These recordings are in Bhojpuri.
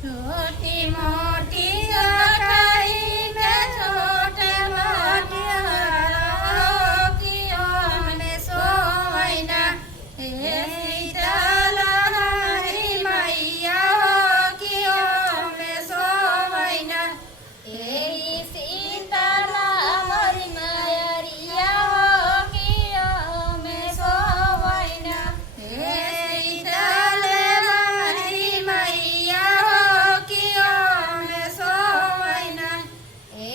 छोटी मोटी गाठाई के छोटे मोटी कियों ने सोवैना हे शीतल हरी मैया कियों ने सोवैना हे शीतल हरी मैया कियों में सोवैना हे शीतल हरी मैया कियों में सोवैना हे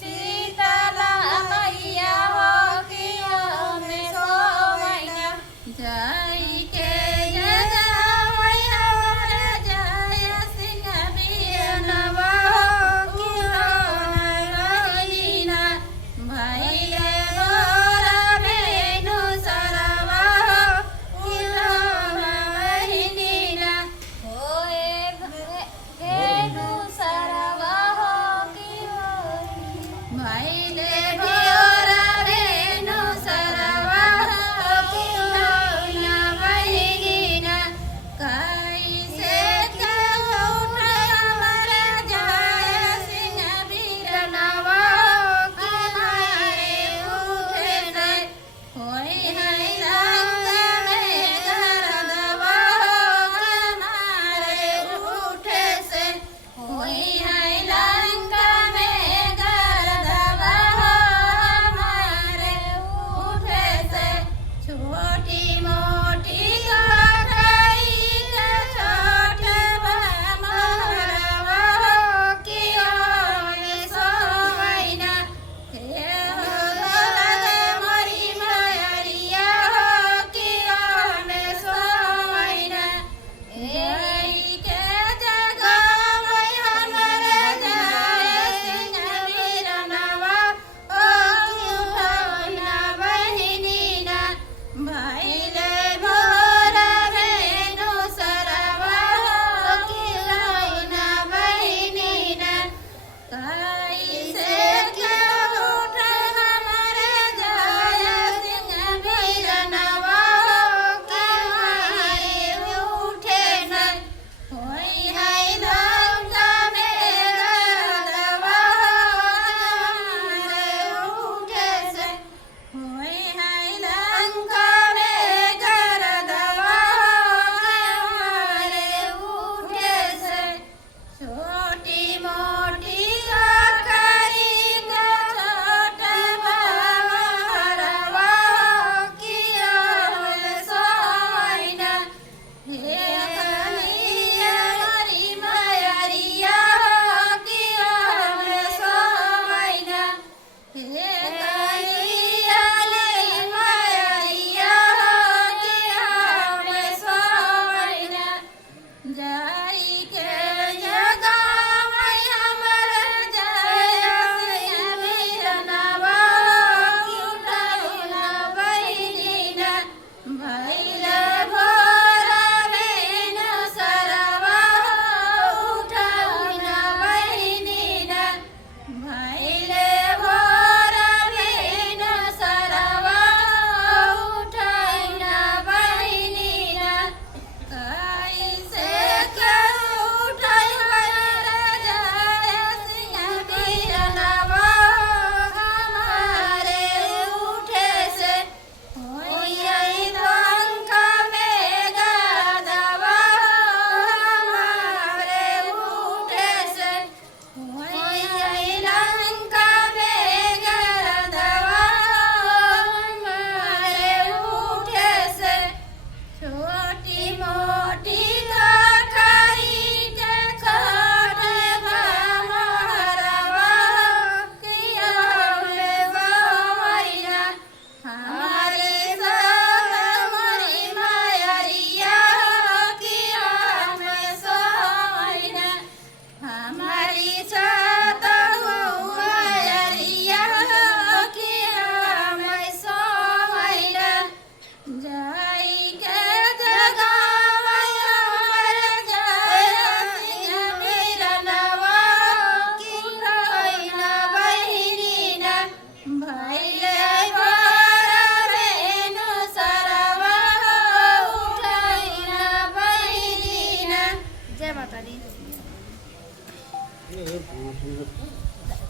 शीतल मैया कियों में सोवैना जय के जगवैया जय सिंह बिरनवा कियों रहीना भैले मोरा बेनु सरवा कियों बहिनीना होए बेनु सरवा भैले मोरा बेनु सरवा कियों बहिनीना कैसे उठ हमर जय सिंह बिरनवा किनारे उठे से होई है रंग में गरदवा किनारे उठे से होई है रंग में गरदवा हमारे उठे से छोटी मोटी गाठाई के छोटे महरवा कियों ने सोवैना हे गोलग मोरी मयरिया कियों ने सोवैना हे के जगवै हमर जय सिंह बिरनवा कियों बहिनीना भैले मोरा बेनु सरवा कियों बहिनीना कैसे उठ हमर जय सिंह बिरनवा किनारे उठे न होई है रंग में गरदवा किनारे उठे से होई है रंग में गरदवा किनारे उठे से छोटी मोटी गाठाई के छोटे महरवा कियों ने सोवैना हे कन्हैया हरी मैया कियों ने सोवैना हे कन्हैया ली मैया कियों ने सोवैना जय के जगवै हमर जय सिंह बिरनवा कियों बहिनीना भैले भोरा बेनु सरवा उठौना बहिनीना भैले भोरा बेनु सरवा उठौना बहिनीना कैसे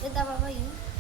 Kita bawa yuk.